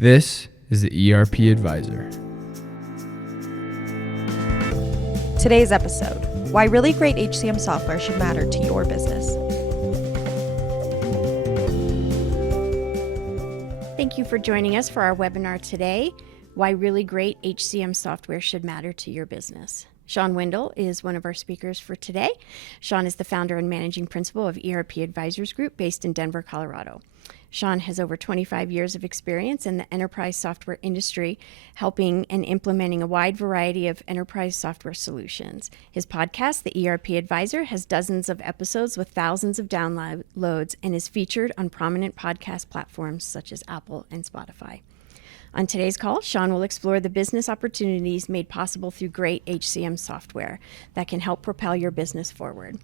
This is the ERP Advisor. Today's episode, why really great HCM software should matter to your business. Thank you for joining us for our webinar today, Why Really Great HCM Software Should Matter to Your Business. Shawn Windle is one of our speakers for today. Shawn is the founder and managing principal of ERP Advisors Group based in Denver, Colorado. Shawn has over 25 years of experience in the enterprise software industry, helping and implementing a wide variety of enterprise software solutions. His podcast, The ERP Advisor, has dozens of episodes with thousands of downloads and is featured on prominent podcast platforms such as Apple and Spotify. On today's call, Shawn will explore the business opportunities made possible through great HCM software that can help propel your business forward.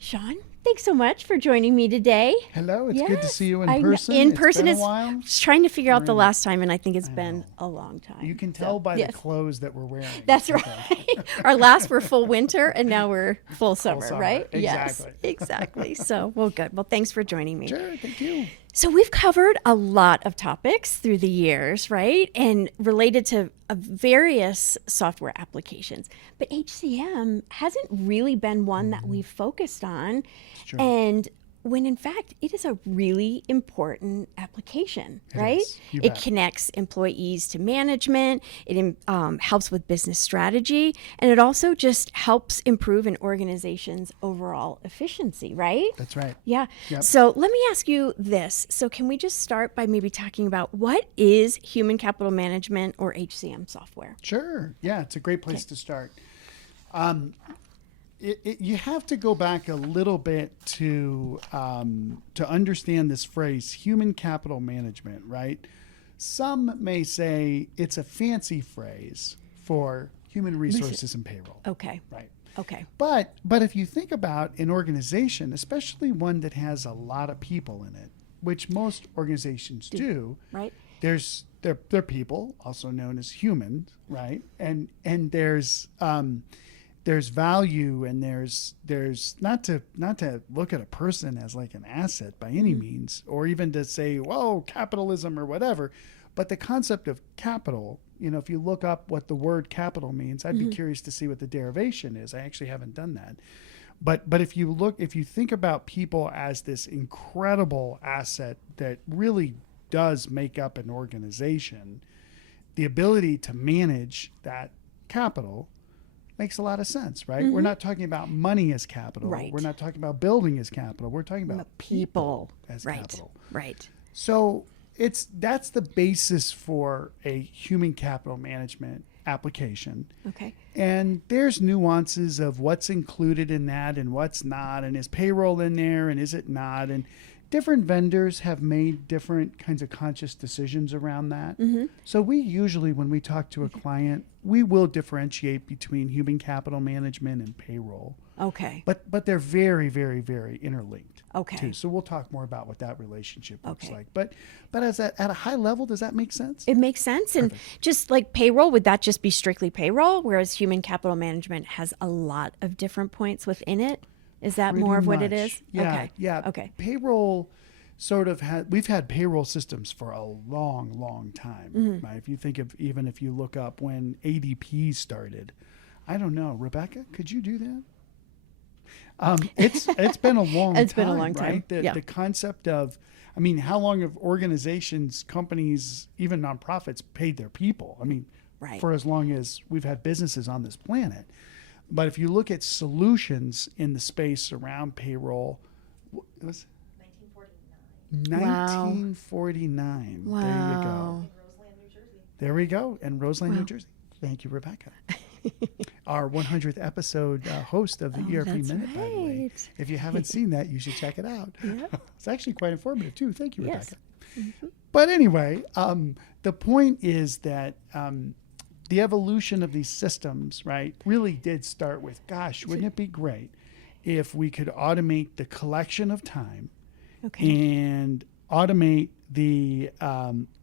Shawn, thanks so much for joining me today. Hello, it's good to see you in person. In It's person, been a it's while. just trying to figure out the last time, and I think it's been a long time. You can tell by the clothes that we're wearing. That's right. Our last were full winter, and now we're full summer, right? Exactly. Yes, exactly. So, well, good. Well, thanks for joining me. Sure, thank you. So we've covered a lot of topics through the years, right? And related to various software applications. But HCM hasn't really been one that we've focused on. True. And when in fact, it is a really important application, right? You It bet. connects employees to management. It helps with business strategy. And it also just helps improve an organization's overall efficiency, right? That's right. Yeah. Yep. So let me ask you this. So can we just start by maybe talking about what is human capital management or HCM software? Sure. Yeah, it's a great place to start. You have to go back a little bit to understand this phrase, human capital management, right? Some may say it's a fancy phrase for human resources and payroll. Okay. Right. Okay. But if you think about an organization, especially one that has a lot of people in it, which most organizations do, Right. they're people, also known as humans, right? And there's value, and there's not to look at a person as like an asset by any means, or even to say, whoa, capitalism or whatever. But the concept of capital, if you look up what the word capital means, I'd be curious to see what the derivation is. I actually haven't done that. But if you think about people as this incredible asset that really does make up an organization, the ability to manage that capital makes a lot of sense, right? We're not talking about money as capital. Right. We're not talking about building as capital. We're talking about People as right. capital. Right. So that's the basis for a human capital management application. Okay. And there's nuances of what's included in that and what's not, and is payroll in there and is it not, and different vendors have made different kinds of conscious decisions around that. So we usually, when we talk to a client, we will differentiate between human capital management and payroll. Okay. But they're very, very, very interlinked. Okay. Too. So we'll talk more about what that relationship looks Okay. like. But at a high level, does that make sense? It makes sense. And just like payroll, would that just be strictly payroll? Whereas human capital management has a lot of different points within it. Is that more of what it Pretty is? much. Yeah, Okay. yeah. Okay. Payroll we've had payroll systems for a long, long time. Right? If you think of, even if you look up when ADP started, I don't know, Rebecca, could you do that? It's been a long time. It's been a long time. Right? The concept of, how long have organizations, companies, even nonprofits paid their people? Right. For as long as we've had businesses on this planet. But if you look at solutions in the space around payroll, it was 1949. Wow. There you go. There we go. And Roseland, New Jersey. Thank you, Rebecca. Our 100th episode host of the ERP that's Minute, by the way. right. If you haven't seen that, you should check it out. Yeah. It's actually quite informative, too. Thank you, Yes. Rebecca. But anyway, the point is that the evolution of these systems, right, really did start with, gosh, wouldn't it be great if we could automate the collection of time and automate the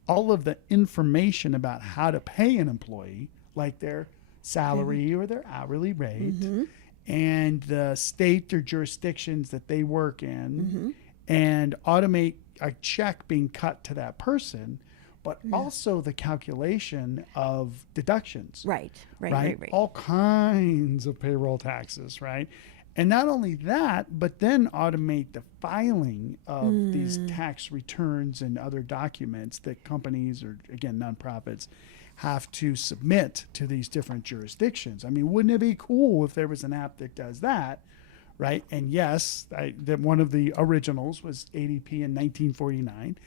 all of the information about how to pay an employee, like their salary or their hourly rate, and the state or jurisdictions that they work in, and automate a check being cut to that person but also the calculation of deductions. Right. All kinds of payroll taxes, right? And not only that, but then automate the filing of these tax returns and other documents that companies or, again, nonprofits have to submit to these different jurisdictions. I mean, wouldn't it be cool if there was an app that does that, right? And yes, that one of the originals was ADP in 1949.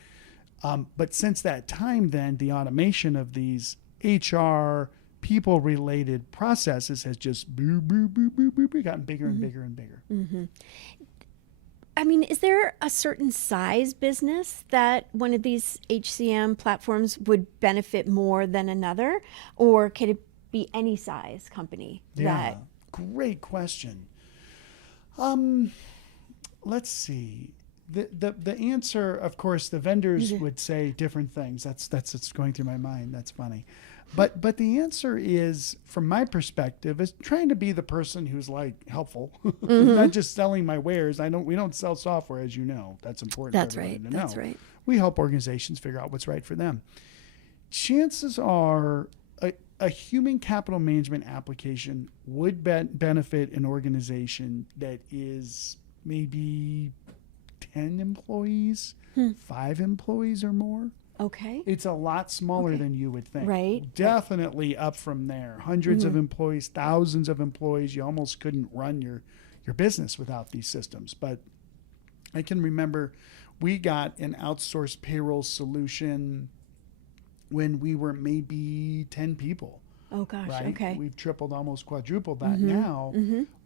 But since that time, then, the automation of these HR people-related processes has just gotten bigger and bigger and bigger. I mean, is there a certain size business that one of these HCM platforms would benefit more than another? Or could it be any size company? Yeah, great question. Let's see. The answer, of course, the vendors would say different things. That's what's going through my mind. That's funny. But the answer is, from my perspective, is trying to be the person who's like helpful, not just selling my wares. We don't sell software, as you know. That's important. That's for everybody right. to know. That's right. We help organizations figure out what's right for them. Chances are a human capital management application would benefit an organization that is maybe 10 employees, 5 employees or more. Okay. It's a lot smaller than you would think. Right. Definitely up from there. Hundreds of employees, thousands of employees. You almost couldn't run your business without these systems. But I can remember we got an outsourced payroll solution when we were maybe 10 people. Oh gosh. Right? Okay. We've tripled, almost quadrupled that now.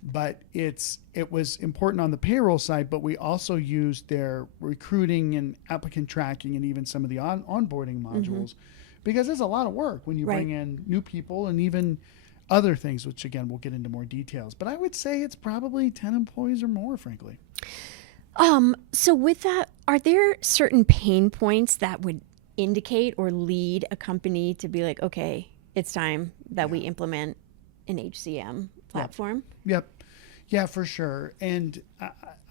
But it was important on the payroll side, but we also used their recruiting and applicant tracking and even some of the onboarding modules, because there's a lot of work when you bring in new people and even other things, which again, we'll get into more details. But I would say it's probably 10 employees or more, frankly. So with that, are there certain pain points that would indicate or lead a company to be like, okay, it's time that we implement an HCM platform? Yep. Yeah, for sure. And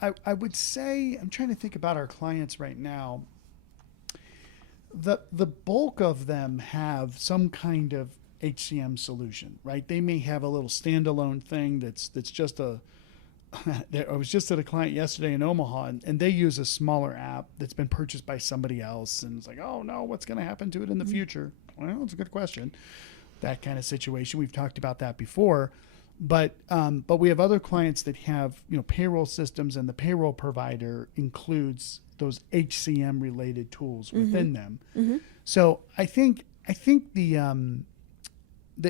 I would say, I'm trying to think about our clients right now. The bulk of them have some kind of HCM solution, right? They may have a little standalone thing that's just I was just at a client yesterday in Omaha, and they use a smaller app that's been purchased by somebody else. And it's like, oh no, what's going to happen to it in the future? Well, it's a good question. That kind of situation. We've talked about that before. But we have other clients that have, payroll systems, and the payroll provider includes those HCM related tools within them. So I think the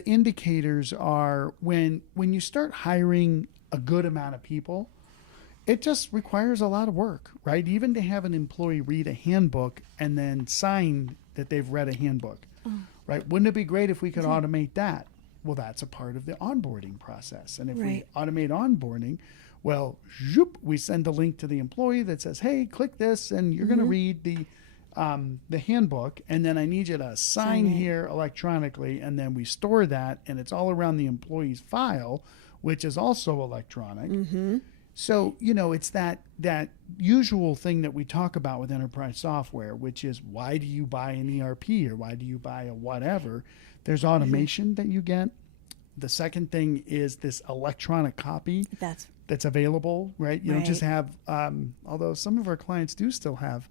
indicators are when you start hiring a good amount of people, it just requires a lot of work, right? Even to have an employee read a handbook and then sign that they've read a handbook, right? Wouldn't it be great if we could automate that? Well, that's a part of the onboarding process. And if we automate onboarding, well, we send a link to the employee that says, hey, click this and you're going to read the handbook, and then I need you to sign here electronically, and then we store that, and it's all around the employee's file, which is also electronic. So, it's that usual thing that we talk about with enterprise software, which is, why do you buy an ERP or why do you buy a whatever? There's automation that you get. The second thing is this electronic copy that's available, right? You don't just have, although some of our clients do still have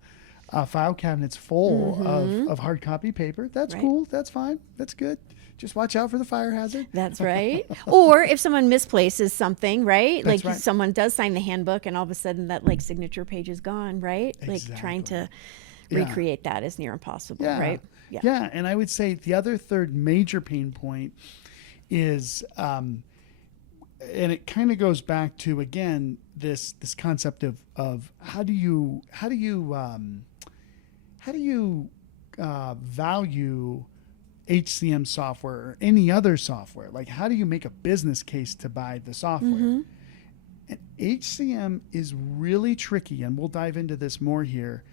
file cabinets full of hard copy paper. That's cool. That's fine. That's good. Just watch out for the fire hazard. That's right. Or if someone misplaces something, right? That's like right. someone does sign the handbook and all of a sudden that signature page is gone, right? Exactly. Like trying to recreate that is near impossible, right? Yeah. And I would say the other third major pain point is, and it kind of goes back to, again, this concept of how do you value HCM software or any other software? Like, how do you make a business case to buy the software? And HCM is really tricky, and we'll dive into this more here.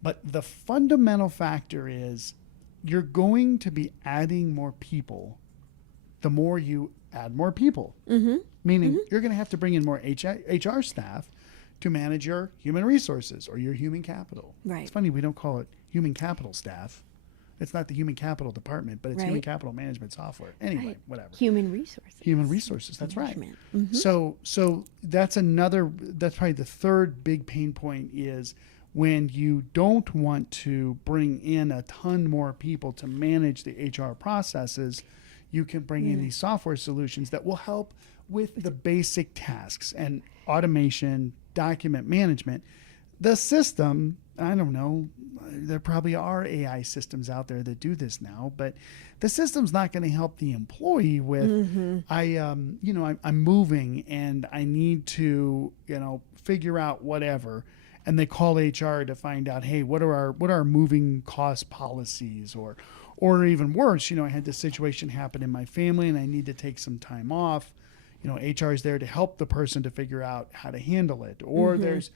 But the fundamental factor is you're going to be adding more people the more you add more people. Meaning you're going to have to bring in more HR staff to manage your human resources or your human capital. Right. It's funny, we don't call it human capital staff. It's not the human capital department, but it's human Right. capital management software. Anyway, Right. whatever. Human resources. Human resources. That's right. Management. Mhm. So that's probably the third big pain point is when you don't want to bring in a ton more people to manage the HR processes, you can bring in these software solutions that will help with the basic tasks and automation, document management. The system, I don't know, there probably are AI systems out there that do this now, but the system's not going to help the employee with, I'm moving and I need to, figure out whatever. And they call HR to find out, hey, what are our moving cost policies, or even worse, I had this situation happen in my family and I need to take some time off. HR is there to help the person to figure out how to handle it. Or there's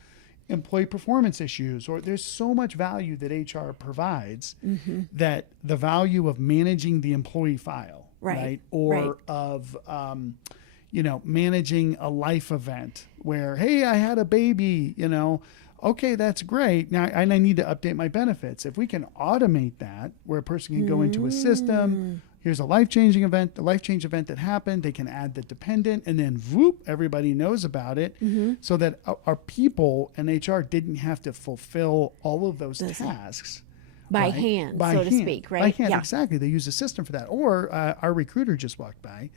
employee performance issues, or there's so much value that HR provides that the value of managing the employee file, right? Or of, managing a life event where, hey, I had a baby, okay, that's great. Now I need to update my benefits. If we can automate that, where a person can go into a system, here's a life-changing event, the life-change event that happened, they can add the dependent, and then whoop, everybody knows about it, so that our people and HR didn't have to fulfill all of those tasks. By right? hand, By so hand. to speak, right? By hand, Yeah. exactly. They use a system for that. Or our recruiter just walked by.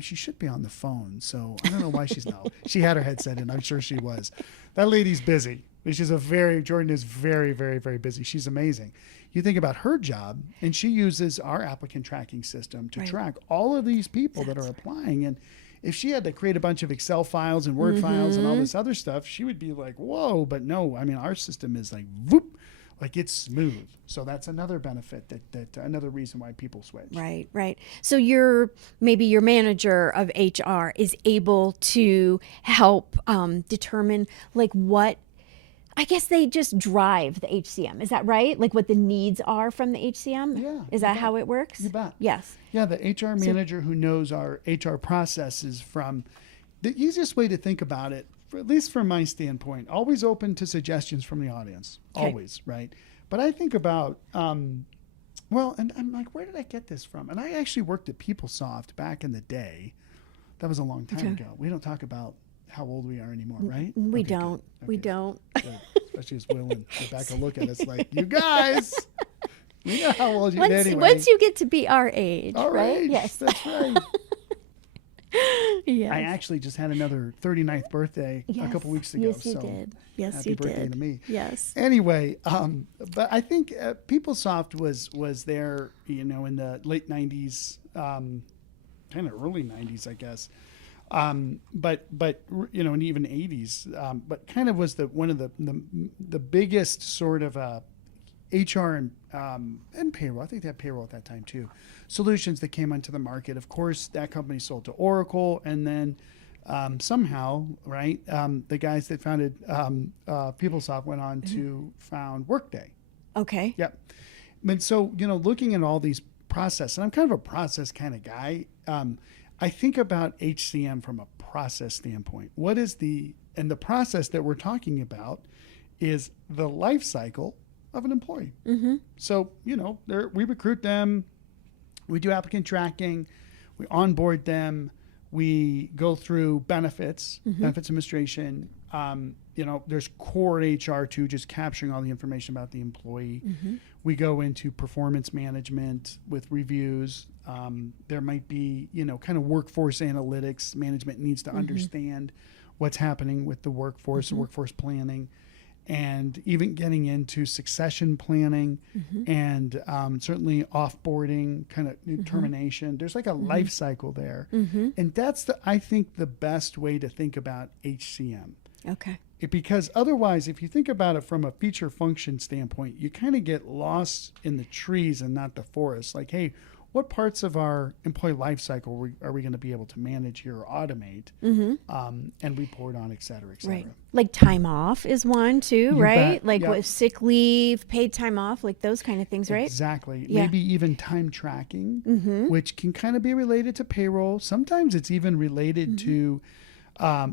She should be on the phone, so I don't know why she's not. She had her headset in. I'm sure she was. That lady's busy. Jordan is very, very, very busy. She's amazing. You think about her job, and she uses our applicant tracking system to track all of these people that are applying. And if she had to create a bunch of Excel files and Word files and all this other stuff, she would be like, whoa. But no, our system is like, whoop. Like it's smooth. So that's another benefit that another reason why people switch. Right. So maybe your manager of HR is able to help determine like what, I guess they just drive the HCM. Is that right? Like what the needs are from the HCM? Yeah. Is that how it works? You bet. Yes. Yeah, the HR manager who knows our HR processes from the easiest way to think about it, at least from my standpoint, always open to suggestions from the audience. Okay. Always, right? But I think about, and I'm like, where did I get this from? And I actually worked at PeopleSoft back in the day. That was a long time ago. We don't talk about how old we are anymore, right? We Okay, don't. good. We Okay. don't. Good. Especially as Will and Rebecca look at us like, you guys, we know how old you're anyway. Once you get to be our age, All right? right. Yes. That's right. Yes. I actually just had another 39th birthday a couple weeks ago. Yes, you so did. Yes, happy you birthday did. to me. Yes. Anyway, but I think PeopleSoft was there, in the late 90s, kind of early 90s, I guess. But and even 80s, but kind of was one of the biggest sort of HR and payroll. I think they had payroll at that time too. Solutions that came onto the market. Of course, that company sold to Oracle, and then somehow, right, the guys that founded PeopleSoft went on to found Workday. Okay. Yep. And so, looking at all these processes, and I'm kind of a process kind of guy. I think about HCM from a process standpoint. What is the process that we're talking about is the life cycle of an employee. So, we recruit them, we do applicant tracking, we onboard them, we go through benefits administration. There's core HR too, just capturing all the information about the employee. We go into performance management with reviews. There might be, kind of workforce analytics. Management needs to understand what's happening with the workforce, workforce planning, and even getting into succession planning and certainly offboarding, kind of termination. There's like a life cycle there. And that's, I think, the best way to think about HCM. Okay. Because otherwise, if you think about it from a feature function standpoint, you kind of get lost in the trees and not the forest. Like, hey, what parts of our employee life cycle are we going to be able to manage here or automate and report on, et cetera, et cetera. Right. Like time off is one too, You right? bet. Like Yep. with sick leave, paid time off, like those kind of things, right? Exactly. Yeah. Maybe even time tracking, which can kind of be related to payroll. Sometimes it's even related to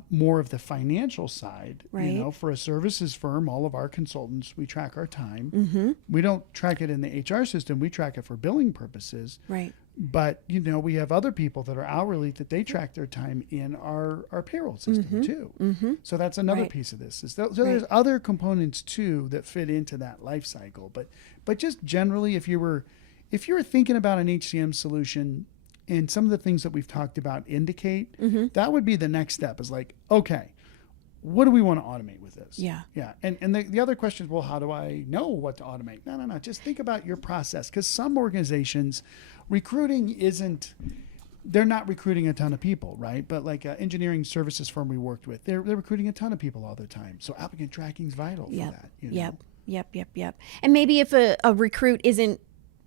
more of the financial side. Right. You know, for a services firm, all of our consultants, we track our time. We don't track it in the HR system. We track it for billing purposes. Right. But, you know, we have other people that are hourly that they track their time in our payroll system too. So that's another Right. piece of this. So there's other components too that fit into that life cycle. But just generally, if you were thinking about an HCM solution and some of the things that we've talked about indicate, that would be the next step is like, okay, what do we want to automate with this? Yeah. Yeah. And the other question is, well, how do I know what to automate? No. Just think about your process, because some organizations, recruiting they're not recruiting a ton of people, right? But like an engineering services firm we worked with, they're recruiting a ton of people all the time. So applicant tracking is vital for that. You know? Yep. And maybe if a recruit isn't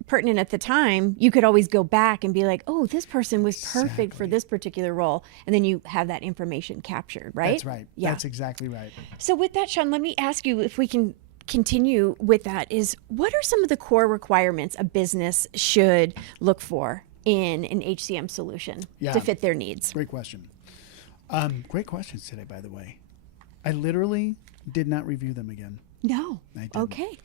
pertinent at the time, you could always go back and be like, oh, this person was perfect for this particular role. And then you have that information captured, right? That's right. Yeah. That's exactly right. So with that, Shawn, let me ask you if we can continue with that is what are some of the core requirements a business should look for in an HCM solution to fit their needs? Great question. Great questions today, by the way. I literally did not review them again. No. I didn't. Okay.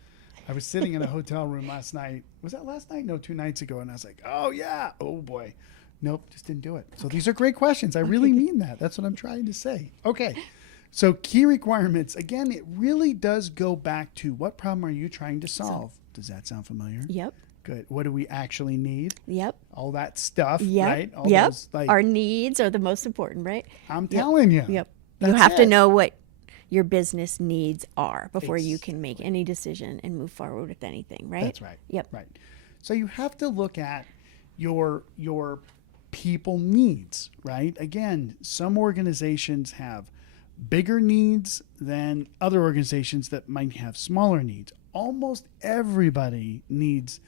I was sitting in a hotel room last night. Was that last night? No, 2 nights ago. And I was like, oh, yeah. Oh, boy. Nope, just didn't do it. So these are great questions. I really mean that. That's what I'm trying to say. Okay. So key requirements. Again, it really does go back to what problem are you trying to solve? Does that sound familiar? Yep. Good. What do we actually need? Yep. All that stuff, Yep. right? All Yep. those, like, Our needs are the most important, right? I'm telling you. Yep. That's You have to it. know what your business needs are before you can make any decision and move forward with anything, right? That's right. Yep. Right. So you have to look at your people needs, right? Again, some organizations have bigger needs than other organizations that might have smaller needs. Almost everybody needs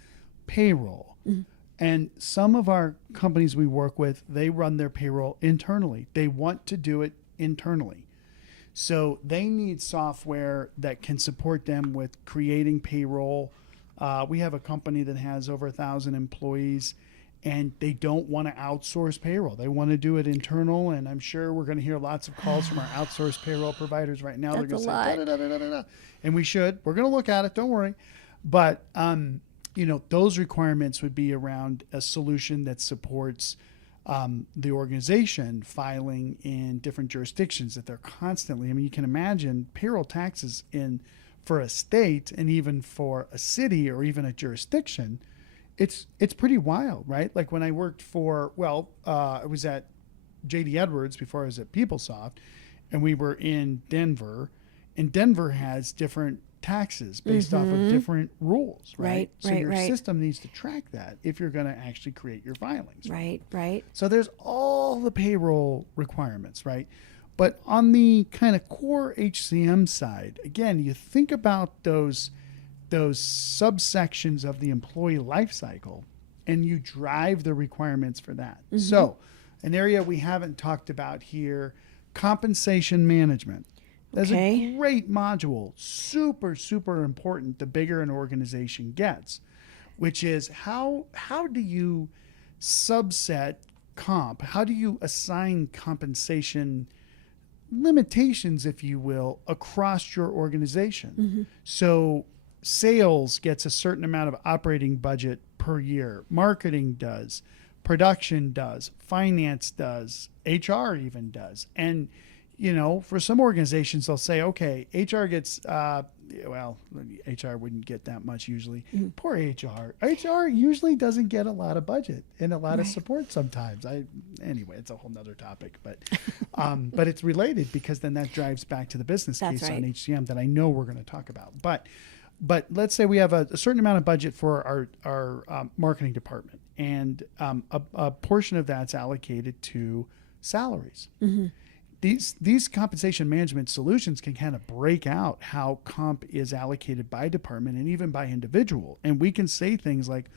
payroll. And some of our companies we work with, they run their payroll internally. They want to do it internally. So they need software that can support them with creating payroll. We have a company that has over 1,000 employees, and they don't want to outsource payroll. They want to do it internal, and I'm sure we're going to hear lots of calls from our outsourced payroll providers right now. That's They're going to a say, lot. da-da-da-da-da-da. And we should. We're going to look at it. Don't worry. But, you know, those requirements would be around a solution that supports the organization filing in different jurisdictions that they're constantly. I mean, you can imagine payroll taxes for a state and even for a city or even a jurisdiction. It's pretty wild, right? Like when I worked for, I was at JD Edwards before I was at PeopleSoft, and we were in Denver, and Denver has different taxes based off of different rules, right? So your system needs to track that if you're going to actually create your filings. Right. So there's all the payroll requirements, right? But on the kind of core HCM side, again, you think about those subsections of the employee life cycle, and you drive the requirements for that. So an area we haven't talked about here, compensation management. That's a great module, super, super important the bigger an organization gets, which is how do you subset comp? How do you assign compensation limitations, if you will, across your organization? So sales gets a certain amount of operating budget per year. Marketing does. Production does. Finance does. HR even does. And you know, for some organizations, they'll say, okay, HR gets, HR wouldn't get that much usually. Poor HR. HR usually doesn't get a lot of budget and a lot of support sometimes. Anyway, it's a whole nother topic, but it's related because then that drives back to the business case on HCM that I know we're going to talk about. But let's say we have a certain amount of budget for our marketing department, and a portion of that's allocated to salaries. These compensation management solutions can kind of break out how comp is allocated by department and even by individual. And we can say things like,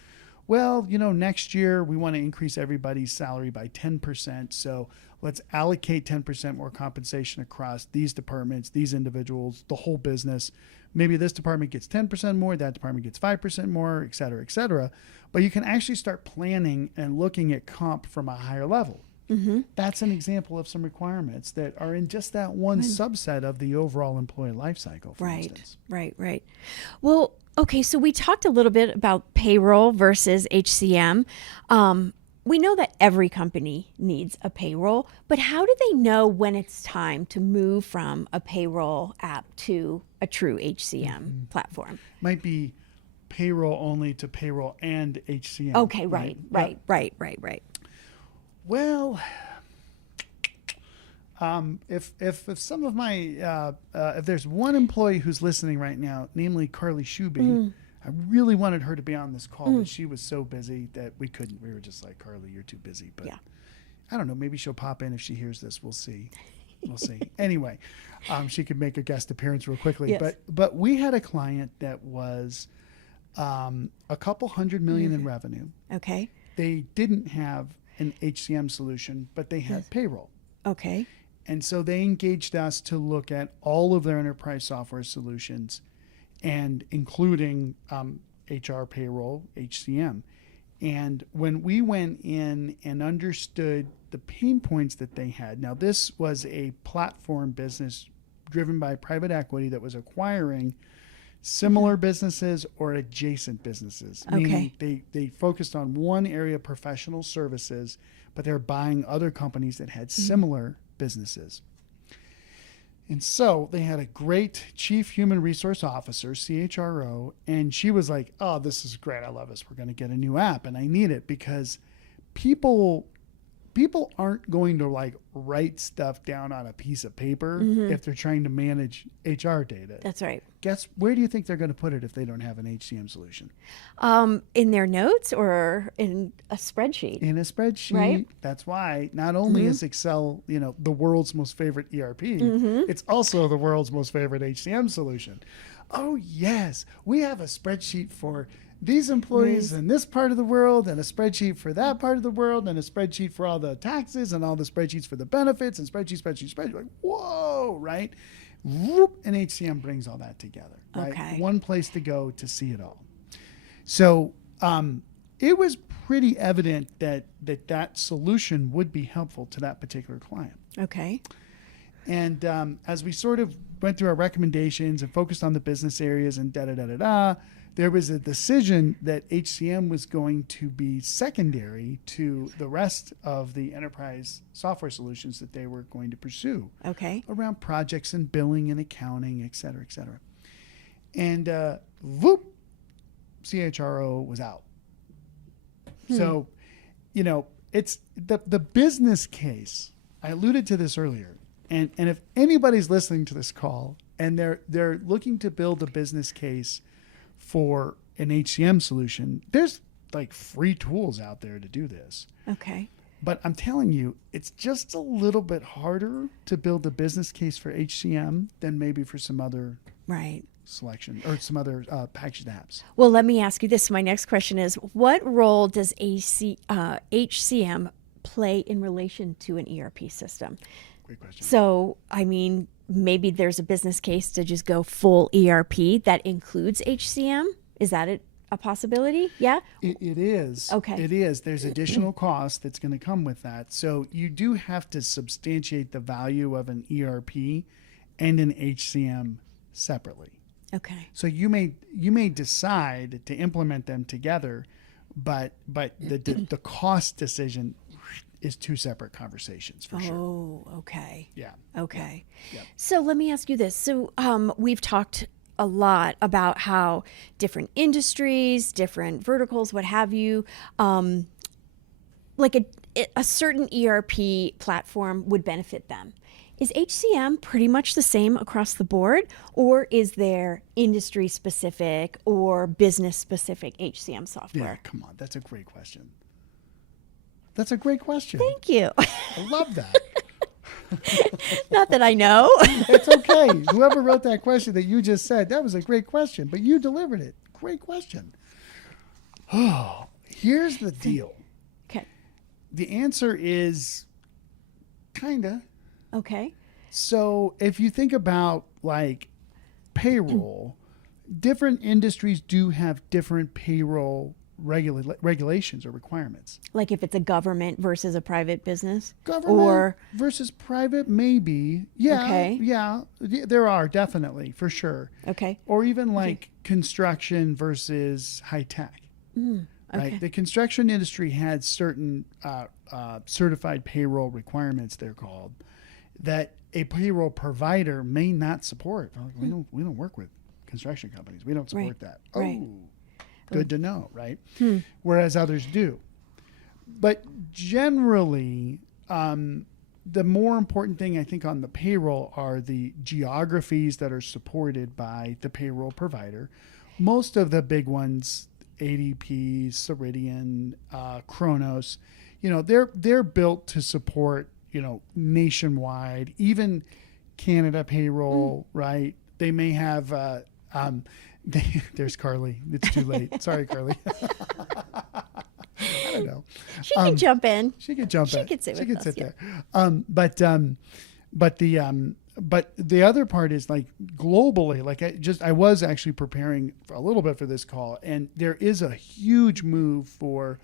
well, you know, next year we want to increase everybody's salary by 10%. So let's allocate 10% more compensation across these departments, these individuals, the whole business. Maybe this department gets 10% more, that department gets 5% more, et cetera, et cetera. But you can actually start planning and looking at comp from a higher level. That's an example of some requirements that are in just that one subset of the overall employee life cycle, for instance. Right. Well, okay, so we talked a little bit about payroll versus HCM. We know that every company needs a payroll, but how do they know when it's time to move from a payroll app to a true HCM platform? Might be payroll only to payroll and HCM. Okay, right. Well, if some of my if there's one employee who's listening right now, namely Carly Shuby, I really wanted her to be on this call, but she was so busy that we couldn't. We were just like, Carly, you're too busy. But I don't know. Maybe she'll pop in if she hears this. We'll see. Anyway, she could make a guest appearance real quickly. Yes. But we had a client that was a couple $100 million in revenue. Okay. They didn't have an HCM solution, but they had payroll. Okay. And so they engaged us to look at all of their enterprise software solutions, and including HR, payroll, HCM. And when we went in and understood the pain points that they had, now this was a platform business driven by private equity that was acquiring similar businesses or adjacent businesses. Okay. Meaning they focused on one area of professional services, but they're buying other companies that had similar businesses. And so they had a great chief human resource officer, CHRO, and she was like, oh, this is great. I love this. We're going to get a new app, and I need it because people aren't going to like write stuff down on a piece of paper if they're trying to manage HR data. That's right. Where do you think they're going to put it if they don't have an HCM solution? In their notes or in a spreadsheet? In a spreadsheet. Right. That's why not only is Excel, the world's most favorite ERP, it's also the world's most favorite HCM solution. Oh, yes. We have a spreadsheet for these employees in this part of the world, and a spreadsheet for that part of the world, and a spreadsheet for all the taxes, and all the spreadsheets for the benefits, and spreadsheet. Like, whoa, right? Whoop, and HCM brings all that together, right? Okay. One place to go to see it all. So it was pretty evident that solution would be helpful to that particular client. Okay. And as we sort of went through our recommendations and focused on the business areas and there was a decision that HCM was going to be secondary to the rest of the enterprise software solutions that they were going to pursue. Okay. Around projects and billing and accounting, et cetera, et cetera. And whoop, CHRO was out. So, it's the business case. I alluded to this earlier. And if anybody's listening to this call and they're looking to build a business case for an HCM solution, there's like free tools out there to do this. Okay. But I'm telling you, it's just a little bit harder to build a business case for HCM than maybe for some other selection or some other packaged apps. Well, let me ask you this. My next question is, what role does HCM play in relation to an ERP system? Great question. So, maybe there's a business case to just go full ERP that includes HCM. Is that a possibility? Yeah? It is. Okay. It is. There's additional cost that's going to come with that. So you do have to substantiate the value of an ERP and an HCM separately. Okay. So you may decide to implement them together, but the cost decision is two separate conversations for sure. Oh, okay. Yeah. Okay. Yeah. So let me ask you this. So we've talked a lot about how different industries, different verticals, what have you, like a certain ERP platform would benefit them. Is HCM pretty much the same across the board, or is there industry-specific or business-specific HCM software? Yeah, come on. That's a great question. That's a great question. Thank you. I love that. Not that I know. It's okay. Whoever wrote that question that you just said, that was a great question, but you delivered it. Great question. Oh, here's the deal. Okay. The answer is kinda. Okay. So if you think about like payroll, different industries do have different payroll regulations or requirements. Like if it's a government versus a private business? Government Or versus private, maybe. Yeah. Okay. Yeah. There are definitely, for sure. okay. Or even like construction versus high tech. Okay. Right. The construction industry had certain certified payroll requirements, they're called, that a payroll provider may not support. Like, we don't work with construction companies. We don't support that. Right. Oh, good to know, right? Whereas others do. But generally, the more important thing I think on the payroll are the geographies that are supported by the payroll provider. Most of the big ones, ADP, Ceridian, Kronos, they're built to support, nationwide, even Canada payroll, right? They may have, there's Carly. It's too late. Sorry, Carly. I don't know. She can jump in. She could jump in. She could sit She with could us, sit yeah. there. But the other part is like globally, like I was actually preparing for a little bit for this call, and there is a huge move for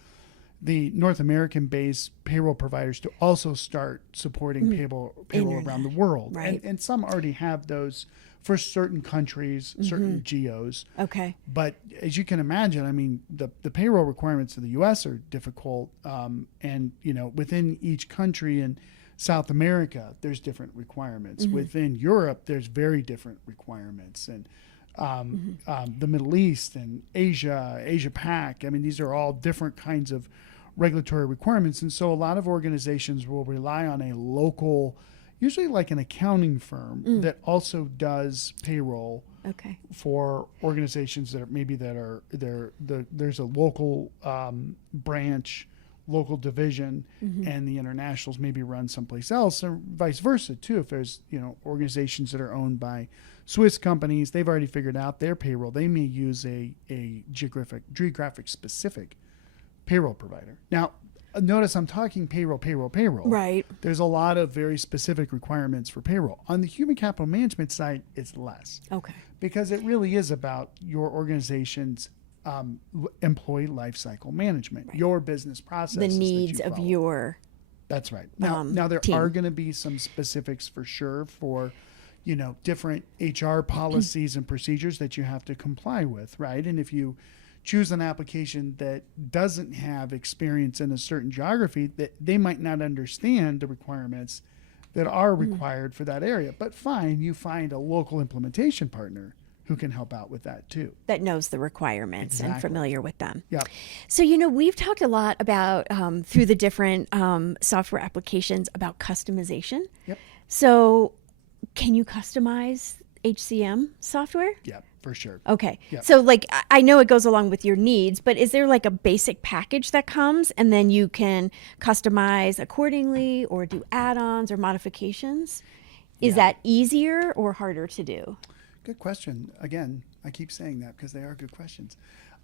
the North American based payroll providers to also start supporting payroll around the world. Right. And some already have those for certain countries, certain geos. Okay. But as you can imagine, I mean, the payroll requirements of the U.S. are difficult. And, within each country in South America, there's different requirements. Within Europe, there's very different requirements. And the Middle East and Asia Pac, I mean, these are all different kinds of regulatory requirements. And so a lot of organizations will rely on a local, usually like an accounting firm that also does payroll Okay. for organizations that there's a local branch, local division, and the internationals maybe run someplace else, or vice versa too. If there's organizations that are owned by Swiss companies, they've already figured out their payroll. They may use a geographic specific payroll provider. Now, notice I'm talking payroll. Right. There's a lot of very specific requirements for payroll. On the human capital management side, it's less. Okay. Because it really is about your organization's employee life cycle management, your business processes. The needs that you of follow. your That's right. Now there team. are going to be some specifics for sure for, different HR policies and procedures that you have to comply with, right? And if you choose an application that doesn't have experience in a certain geography, that they might not understand the requirements that are required for that area. But fine, you find a local implementation partner who can help out with that too. that knows the requirements and Exactly. familiar with them. Yeah. So, we've talked a lot about, through the different software applications, about customization. Yep. So, can you customize HCM software? Yeah, for sure. Okay. Yep. So, I know it goes along with your needs, but is there like a basic package that comes and then you can customize accordingly or do add-ons or modifications? Is that easier or harder to do? Good question. Again, I keep saying that because they are good questions.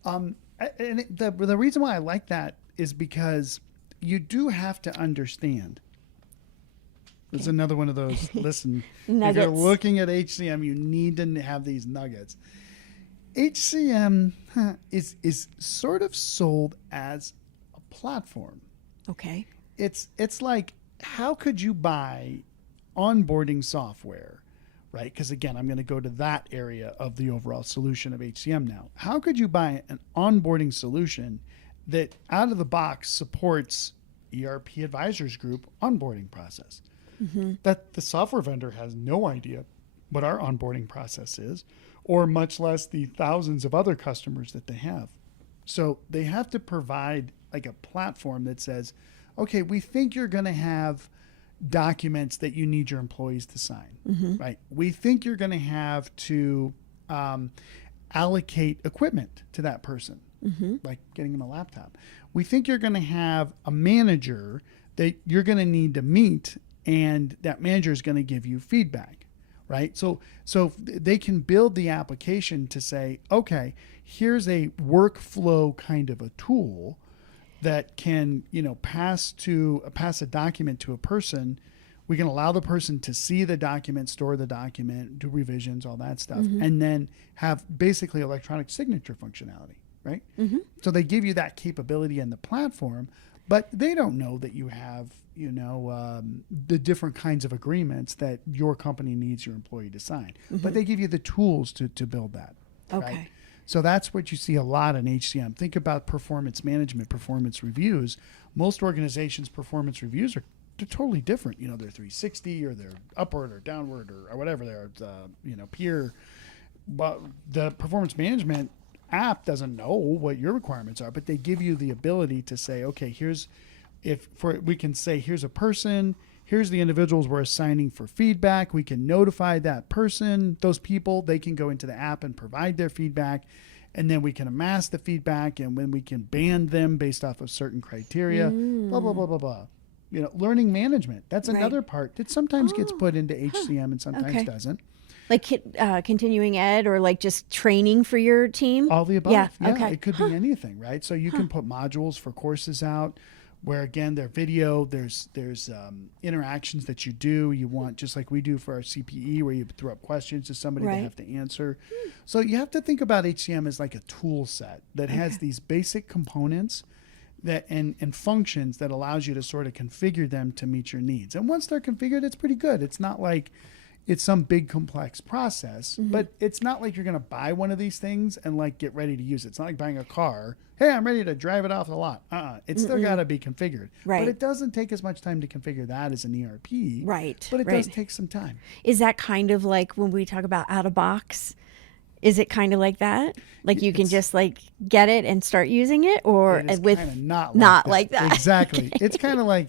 The reason why I like that is because you do have to understand. There's another one of those. Listen, if Nuggets. you're looking at HCM, you need to have these nuggets. HCM is sort of sold as a platform. Okay. It's like, how could you buy onboarding software? Right? Because again, I'm going to go to that area of the overall solution of HCM now. How could you buy an onboarding solution that out of the box supports ERP Advisors Group onboarding process? That the software vendor has no idea what our onboarding process is, or much less the thousands of other customers that they have. So they have to provide like a platform that says, okay, we think you're going to have documents that you need your employees to sign, right? We think you're going to have to allocate equipment to that person, like getting them a laptop. We think you're going to have a manager that you're going to need to meet, and that manager is going to give you feedback, right? So they can build the application to say, okay, here's a workflow kind of a tool that can, pass a document to a person. We can allow the person to see the document, store the document, do revisions, all that stuff, and then have basically electronic signature functionality. right? So they give you that capability in the platform, but they don't know that you have, the different kinds of agreements that your company needs your employee to sign. But they give you the tools to build that. Okay. Right? So that's what you see a lot in HCM. Think about performance management, performance reviews. Most organizations' performance reviews they're totally different. They're 360 or they're upward or downward or whatever they're, peer. But the performance management app doesn't know what your requirements are, but they give you the ability to say, okay, we can say, here's a person, here's the individuals we're assigning for feedback. We can notify that person, those people, they can go into the app and provide their feedback. And then we can amass the feedback, and when we can ban them based off of certain criteria, blah, blah, blah, blah, blah. Learning management. That's another part that sometimes gets put into HCM and sometimes doesn't. Like continuing ed or like just training for your team? All the above. Yeah. Okay. It could be anything, right? So you can put modules for courses out where, again, they're video. There's interactions that you do. You want, just like we do for our CPE, where you throw up questions to somebody they have to answer. So you have to think about HCM as like a tool set that has these basic components that and functions that allows you to sort of configure them to meet your needs. And once they're configured, it's pretty good. It's not like it's some big complex process, but it's not like you're going to buy one of these things and like get ready to use it. It's not like buying a car. Hey, I'm ready to drive it off the lot. It's still got to be configured. Right. But it doesn't take as much time to configure that as an ERP. Right. But it does take some time. Is that kind of like when we talk about out of box? Is it kind of like that? Like you can just like get it and start using it, or with not like that. Exactly. It's kind of like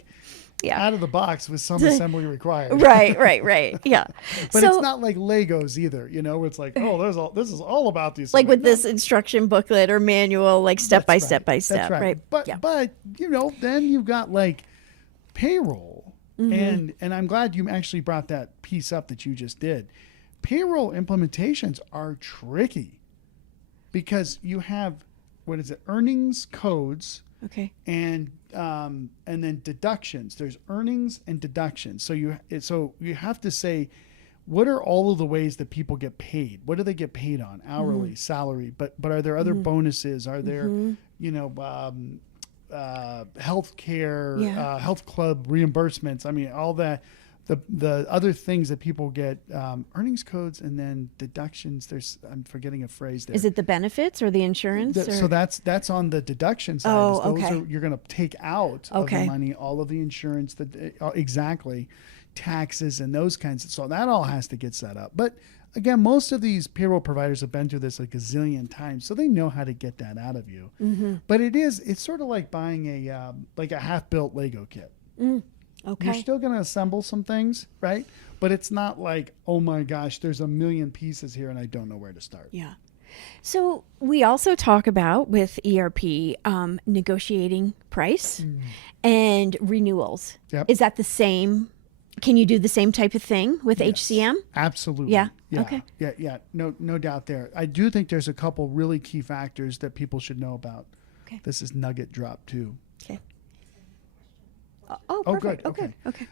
yeah. out of the box with some assembly required. Right. Yeah. But it's not like Legos either, you know, where it's like, oh, this is all about these. Like with this instruction booklet or manual, like step by step. That's right. But you know, then you've got like payroll, and I'm glad you actually brought that piece up that you just did. Payroll implementations are tricky because you have, earnings codes. Okay. And then deductions. There's earnings and deductions. So you have to say, what are all of the ways that people get paid? What do they get paid on? Hourly, salary. But are there other bonuses? Are there healthcare, health club reimbursements? I mean, all that. The other things that people get, earnings codes and then deductions. I'm forgetting a phrase there. Is it the benefits or the insurance? So that's on the deduction side. Oh, You're going to take out of the money all of the insurance, exactly, taxes and those kinds. So that all has to get set up. But again, most of these payroll providers have been through this a gazillion times, so they know how to get that out of you. But it's sort of like buying a half-built Lego kit. Okay. You're still going to assemble some things, right? But it's not like, oh my gosh, there's a million pieces here and I don't know where to start. Yeah. So we also talk about with ERP negotiating price and renewals. Yep. Is that the same? Can you do the same type of thing with HCM? Absolutely. Yeah. Okay. Yeah. No doubt there. I do think there's a couple really key factors that people should know about. Okay. This is nugget drop 2. Okay. Oh, perfect. Good. Okay.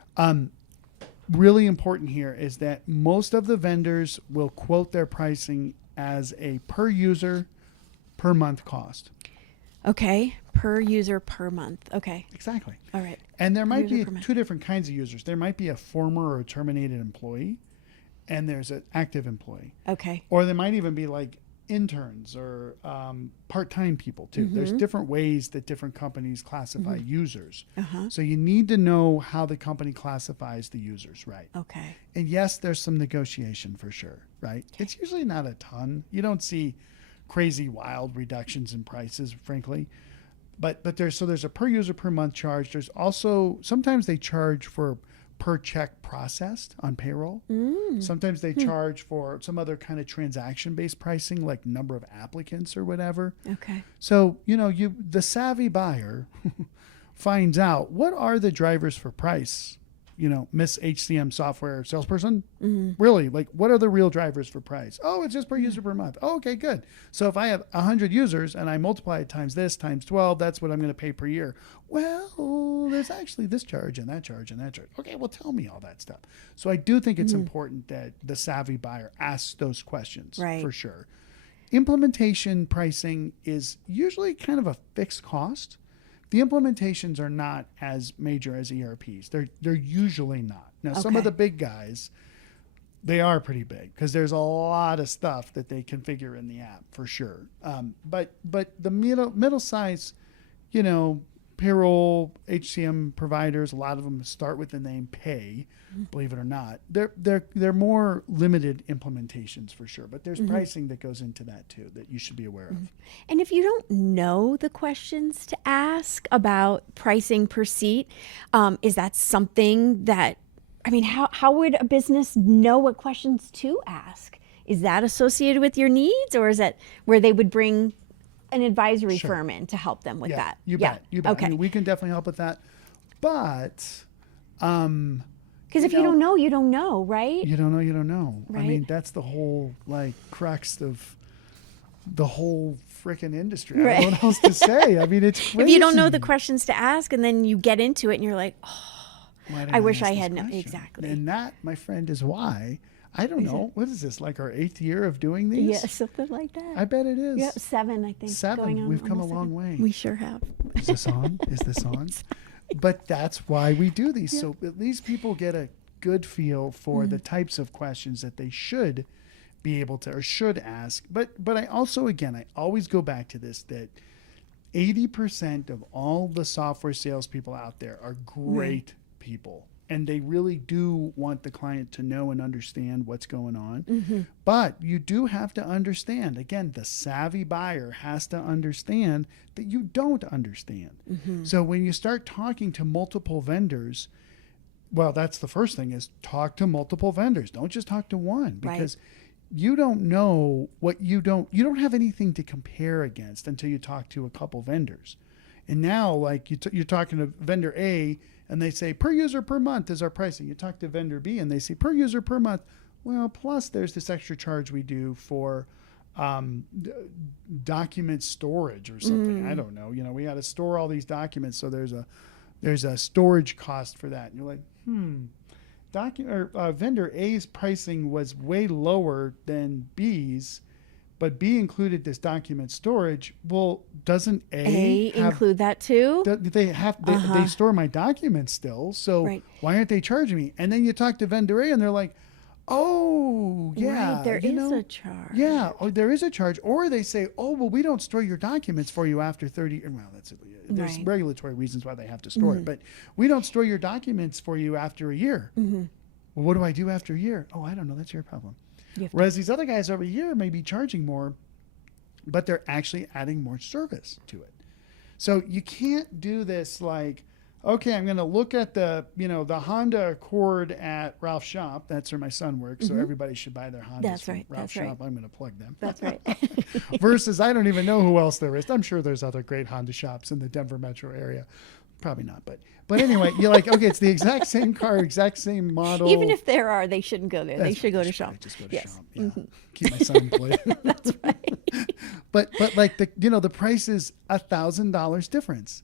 Really important here is that most of the vendors will quote their pricing as a per user, per month cost. Okay. Per user per month. Okay. Exactly. All right. And there might be two different kinds of users. There might be a former or terminated employee, and there's an active employee. Okay. Or there might even be like interns or part-time people too. There's different ways that different companies classify users. So you need to know how the company classifies the users, right? Okay. And yes, there's some negotiation for sure, right? Okay. It's usually not a ton. You don't see crazy wild reductions in prices, frankly. But there's a per user per month charge. There's also sometimes they charge for per check processed on payroll. Sometimes they charge for some other kind of transaction-based pricing, like number of applicants or whatever. Okay. So, the savvy buyer finds out what are the drivers for price. Miss HCM software salesperson, really, like what are the real drivers for price? Oh, it's just per user per month. Oh, okay, good. So if I have 100 users and I multiply it times this times 12, that's what I'm going to pay per year. Well, there's actually this charge and that charge and that charge. Okay, well, tell me all that stuff. So I do think it's important that the savvy buyer asks those questions for sure. implementation pricing is usually kind of a fixed cost. The implementations are not as major as ERPs. They're usually not. Now, some of Okay. the big guys, they are pretty big because there's a lot of stuff that they configure in the app for sure. But the middle size, payroll HCM providers, a lot of them start with the name Pay. Believe it or not, they're more limited implementations for sure. But there's pricing that goes into that too that you should be aware of. And if you don't know the questions to ask about pricing per seat, is that something that, how would a business know what questions to ask? Is that associated with your needs, or is that where they would bring an advisory Sure. firm in to help them with that? You bet. Okay. We can definitely help with that. But Because if you don't know, you don't know, right? you don't know. Right. That's the whole crux of the whole freaking industry. I Right. don't know what else to say. It's crazy. If you don't know the questions to ask, and then you get into it, and you're like, oh, Why didn't I wish ask I this had question? exactly. And that, my friend, is why. I don't know. What is this, like our 8th year of doing these? Yeah, something like that. I bet it is. Yeah, 7, I think. 7. Going on We've come a almost long 7. way. We sure have. Is this on? Is this on? But that's why we do these. So at least people get a good feel for the types of questions that they should be able to or should ask. But I also, again, I always go back to this, that 80% of all the software salespeople out there are great people. And they really do want the client to know and understand what's going on. But you do have to understand, again, the savvy buyer has to understand that you don't understand. So when you start talking to multiple vendors, well, that's the first thing, is talk to multiple vendors. Don't just talk to one, because you don't know what you don't have anything to compare against until you talk to a couple vendors. And now, like you're talking to vendor A, and they say per user per month is our pricing. You talk to vendor B, and they say per user per month. Well, plus there's this extra charge we do for document storage or something. I don't know. We got to store all these documents, so there's a storage cost for that. And you're like, vendor A's pricing was way lower than B's, but B included this document storage. Well, doesn't A have, include that too? they store my documents still, so why aren't they charging me? And then you talk to vendor A, and they're like, oh, yeah. Right, there is a charge. Yeah, there is a charge. Or they say, oh, well, we don't store your documents for you after 30. Well, there's regulatory reasons why they have to store it, but we don't store your documents for you after a year. Well, what do I do after a year? Oh, I don't know. That's your problem. Whereas these other guys over here may be charging more, but they're actually adding more service to it. So you can't do this like, okay, I'm going to look at the Honda Accord at Ralph's shop. That's where my son works, so everybody should buy their Hondas That's from right. Ralph's That's shop. right. I'm going to plug them. That's right. Versus, I don't even know who else there is. I'm sure there's other great Honda shops in the Denver metro area. Probably not, but anyway, you're like, okay, it's the exact same car, exact same model. Even if there are, they shouldn't go there. They should go to shop. Just go to Yes. shop. Yeah. Keep my son employed. That's right. But like the price is $1,000 difference.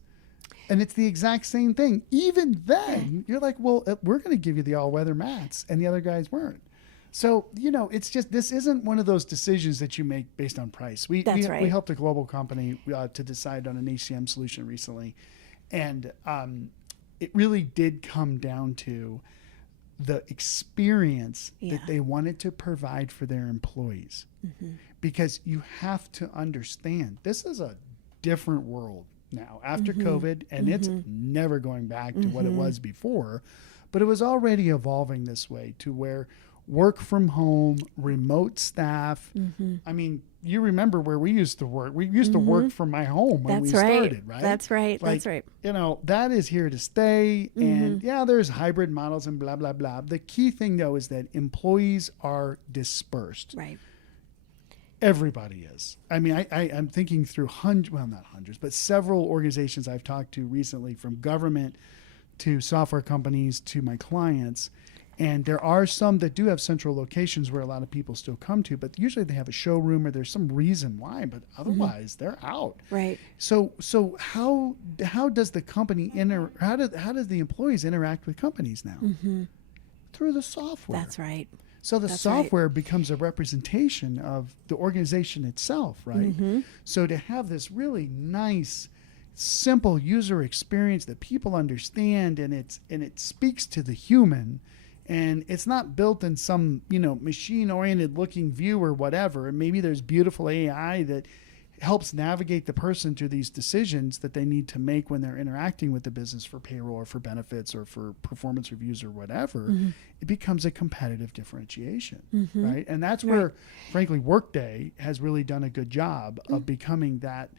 And it's the exact same thing. Even then, you're like, well, we're going to give you the all-weather mats, and the other guys weren't. So, it's just, this isn't one of those decisions that you make based on price. We helped a global company to decide on an HCM solution recently. And it really did come down to the experience that they wanted to provide for their employees. Because you have to understand, this is a different world now after COVID, and it's never going back to what it was before, but it was already evolving this way to where work from home, remote staff. I mean, you remember where we used to work. We used to work from my home when we started, right? That's right. Like, That's right. That is here to stay. And there's hybrid models and blah, blah, blah. The key thing, though, is that employees are dispersed. Right. Everybody is. I mean, I'm thinking through not hundreds, but several organizations I've talked to recently, from government to software companies to my clients. And there are some that do have central locations where a lot of people still come to, but usually they have a showroom or there's some reason why, but otherwise they're out. Right. So how does the company how does the employees interact with companies now? Through the software. That's right. So the That's right. software becomes a representation of the organization itself, right? So to have this really nice, simple user experience that people understand, and it speaks to the human, and it's not built in some machine-oriented looking view or whatever. And maybe there's beautiful AI that helps navigate the person through these decisions that they need to make when they're interacting with the business for payroll or for benefits or for performance reviews or whatever. It becomes a competitive differentiation, right? And that's where, frankly, Workday has really done a good job of becoming that,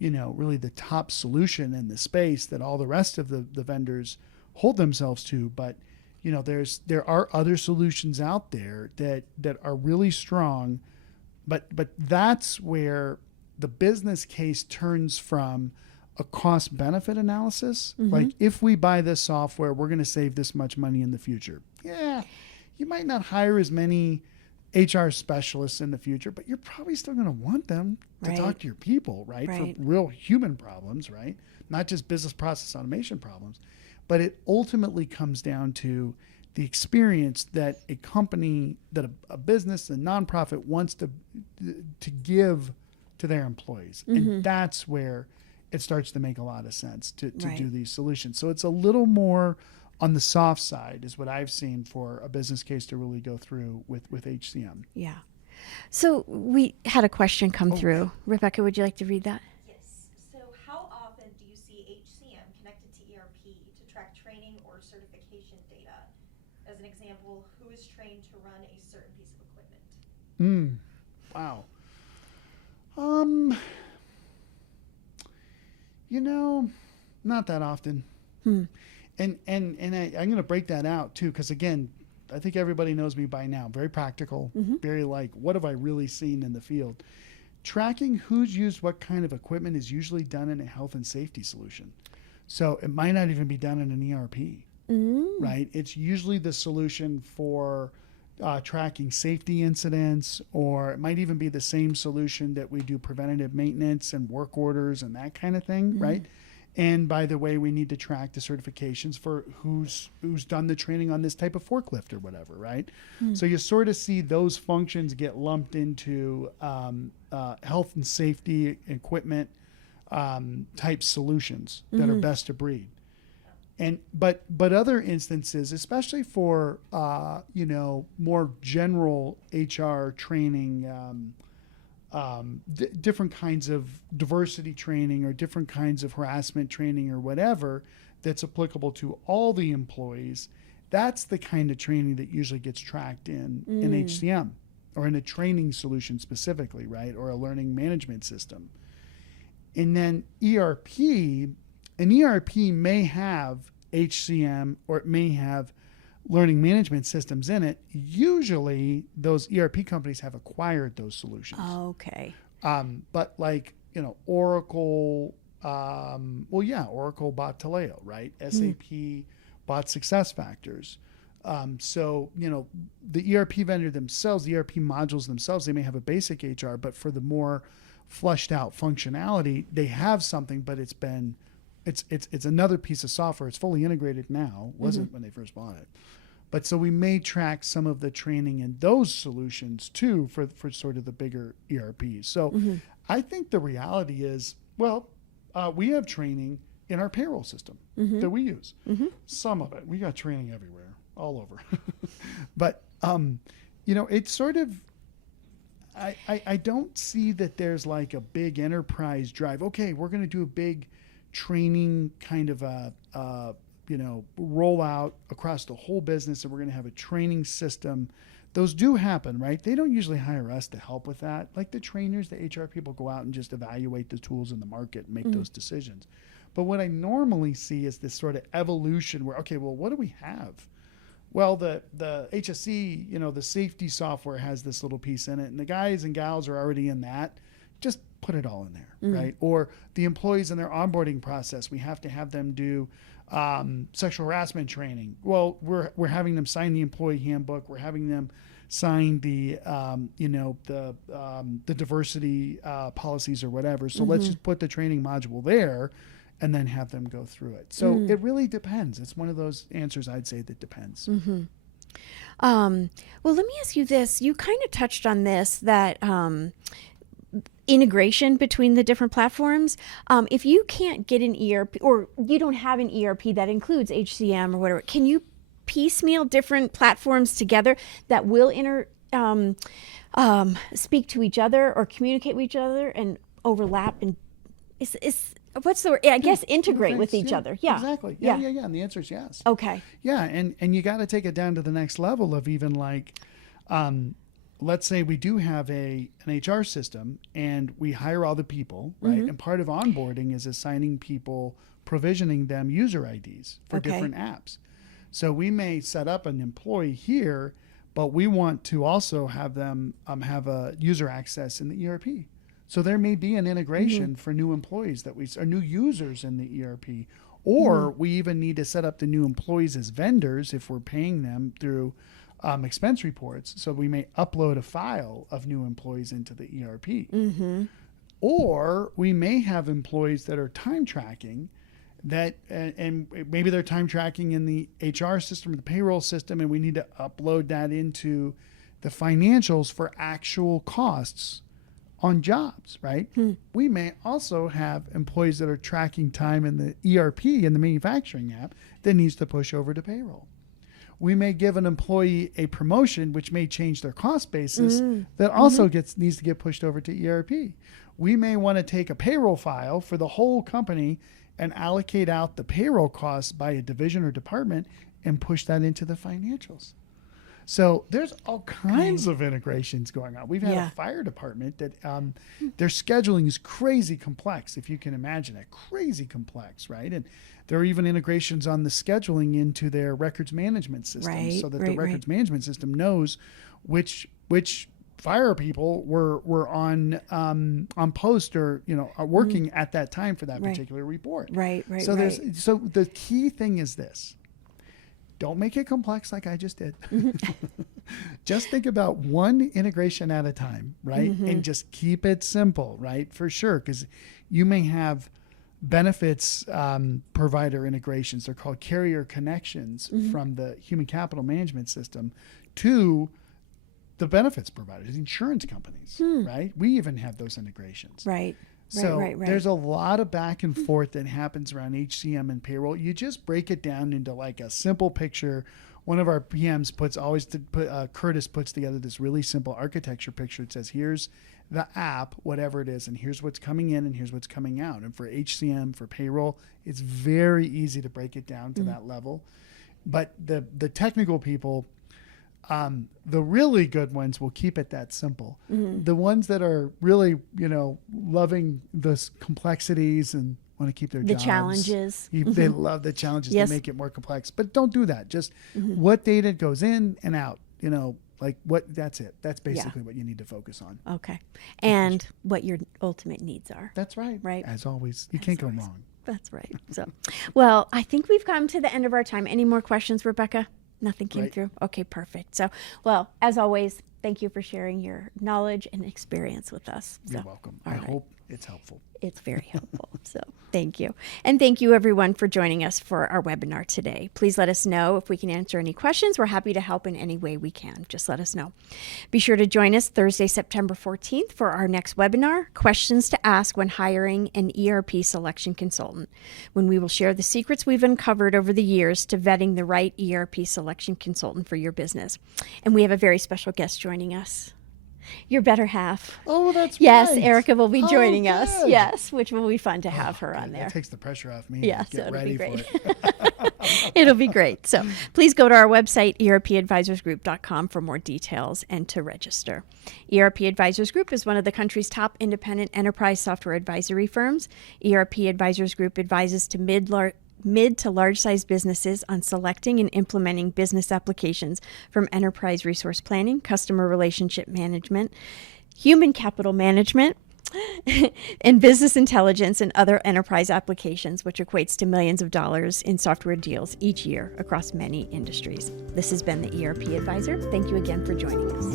really the top solution in the space that all the rest of the vendors hold themselves to. But, there are other solutions out there that are really strong, but that's where the business case turns from a cost benefit analysis. Like, if we buy this software, we're going to save this much money in the future. Yeah, you might not hire as many HR specialists in the future, but you're probably still going to want them to talk to your people, right? For real human problems, right? Not just business process automation problems. But it ultimately comes down to the experience that a company, that a business, a nonprofit wants to give to their employees. And that's where it starts to make a lot of sense to do these solutions. So it's a little more on the soft side is what I've seen for a business case to really go through with HCM. Yeah. So we had a question come through. Rebecca, would you like to read that? Yes. So how often do you see HCM connected to ERP to track training or certification data? As an example, who is trained to run a certain piece of equipment? Wow. Not that often. And I'm going to break that out too, because again, I think everybody knows me by now. Very practical, very like, what have I really seen in the field? Tracking who's used what kind of equipment is usually done in a health and safety solution. So it might not even be done in an ERP, right? It's usually the solution for tracking safety incidents, or it might even be the same solution that we do preventative maintenance and work orders and that kind of thing, right? And by the way, we need to track the certifications for who's done the training on this type of forklift or whatever, right? So you sort of see those functions get lumped into health and safety equipment type solutions that are best of breed. And but other instances, especially for more general HR training, different kinds of diversity training or different kinds of harassment training or whatever that's applicable to all the employees, that's the kind of training that usually gets tracked in HCM or in a training solution specifically, right? Or a learning management system. And then an ERP may have HCM or it may have learning management systems in it. Usually those ERP companies have acquired those solutions. Okay. But like, Oracle, Oracle bought Taleo, right? SAP bought SuccessFactors. So, the ERP vendor themselves, the ERP modules themselves, they may have a basic HR, but for the more flushed out functionality, they have something, but it's another piece of software. It's fully integrated now. It wasn't when they first bought it. But so we may track some of the training in those solutions too for sort of the bigger ERPs. So I think the reality is, we have training in our payroll system that we use. Some of it. We got training everywhere, all over. But, it's sort of, I don't see that there's like a big enterprise drive. Okay, we're going to do a big training kind of a rollout across the whole business, and we're going to have a training system. Those do happen, right? They don't usually hire us to help with that. Like the trainers, the HR people go out and just evaluate the tools in the market and make those decisions. But what I normally see is this sort of evolution where, okay, well, what do we have? Well, the HSE, the safety software has this little piece in it, and the guys and gals are already in that. Just put it all in there, right? Or the employees in their onboarding process, we have to have them do sexual harassment training. Well, we're having them sign the employee handbook. We're having them sign the diversity policies or whatever. So let's just put the training module there and then have them go through it. So it really depends. It's one of those answers I'd say that depends. Well, let me ask you this. You kind of touched on this, that integration between the different platforms. If you can't get an ERP, or you don't have an ERP that includes HCM or whatever, can you piecemeal different platforms together that will speak to each other or communicate with each other and overlap and what's the word? I guess integrate with each other. Yeah. Exactly. Yeah. And the answer is yes. Okay. Yeah. And you got to take it down to the next level of even like, let's say we do have an HR system and we hire all the people, right? And part of onboarding is assigning people, provisioning them user IDs for different apps. So we may set up an employee here, but we want to also have them have a user access in the ERP. So there may be an integration for new employees or new users in the ERP, or we even need to set up the new employees as vendors if we're paying them through expense reports. So we may upload a file of new employees into the ERP. Or we may have employees that are time tracking that, and maybe they're time tracking in the HR system or the payroll system, and we need to upload that into the financials for actual costs on jobs, right? We may also have employees that are tracking time in the ERP in the manufacturing app that needs to push over to payroll. We may give an employee a promotion, which may change their cost basis, that also needs to get pushed over to ERP. We may want to take a payroll file for the whole company and allocate out the payroll costs by a division or department and push that into the financials. So there's all kinds of integrations going on. We've had a fire department that their scheduling is crazy complex, if you can imagine it, crazy complex, right? And there are even integrations on the scheduling into their records management system, so that the records management system knows which fire people were on post or are working at that time for that particular report. So the key thing is this. Don't make it complex like I just did. Just think about one integration at a time, right? And just keep it simple, right? For sure, because you may have benefits provider integrations. They're called carrier connections from the human capital management system to the benefits providers, insurance companies, right? We even have those integrations. So there's a lot of back and forth that happens around HCM and payroll. You just break it down into like a simple picture. One of our PMs Curtis puts together this really simple architecture picture. It says, here's the app, whatever it is, and here's what's coming in and here's what's coming out. And for HCM, for payroll, it's very easy to break it down to that level. But the technical people, the really good ones will keep it that simple. The ones that are really, loving the complexities and want to keep their jobs. Challenges. They love the challenges. They make it more complex. But don't do that. Just what data goes in and out, that's it. That's basically what you need to focus on. Okay. And what your ultimate needs are. That's right. Right. As always, you can't go wrong. That's right. So, well, I think we've come to the end of our time. Any more questions, Rebecca? Nothing came through? Okay, perfect. So, well, as always, thank you for sharing your knowledge and experience with us. You're welcome. I hope it's helpful. It's very helpful. So thank you. And thank you, everyone, for joining us for our webinar today. Please let us know if we can answer any questions. We're happy to help in any way we can. Just let us know. Be sure to join us Thursday, September 14th for our next webinar, Questions to Ask When Hiring an ERP Selection Consultant, when we will share the secrets we've uncovered over the years to vetting the right ERP selection consultant for your business. And we have a very special guest joining us. Your better half. Oh, that's yes, right. Erica will be joining good. us. Yes, which will be fun to have her on there. That takes the pressure off me. Yeah, Get so it'll ready be great. for it. It'll be great. So please go to our website, ERPadvisorsGroup.com, for more details and to register. ERP Advisors Group is one of the country's top independent enterprise software advisory firms. ERP Advisors Group advises to mid to large-sized businesses on selecting and implementing business applications from enterprise resource planning, customer relationship management, human capital management, and business intelligence and other enterprise applications, which equates to millions of dollars in software deals each year across many industries. This has been the ERP Advisor. Thank you again for joining us.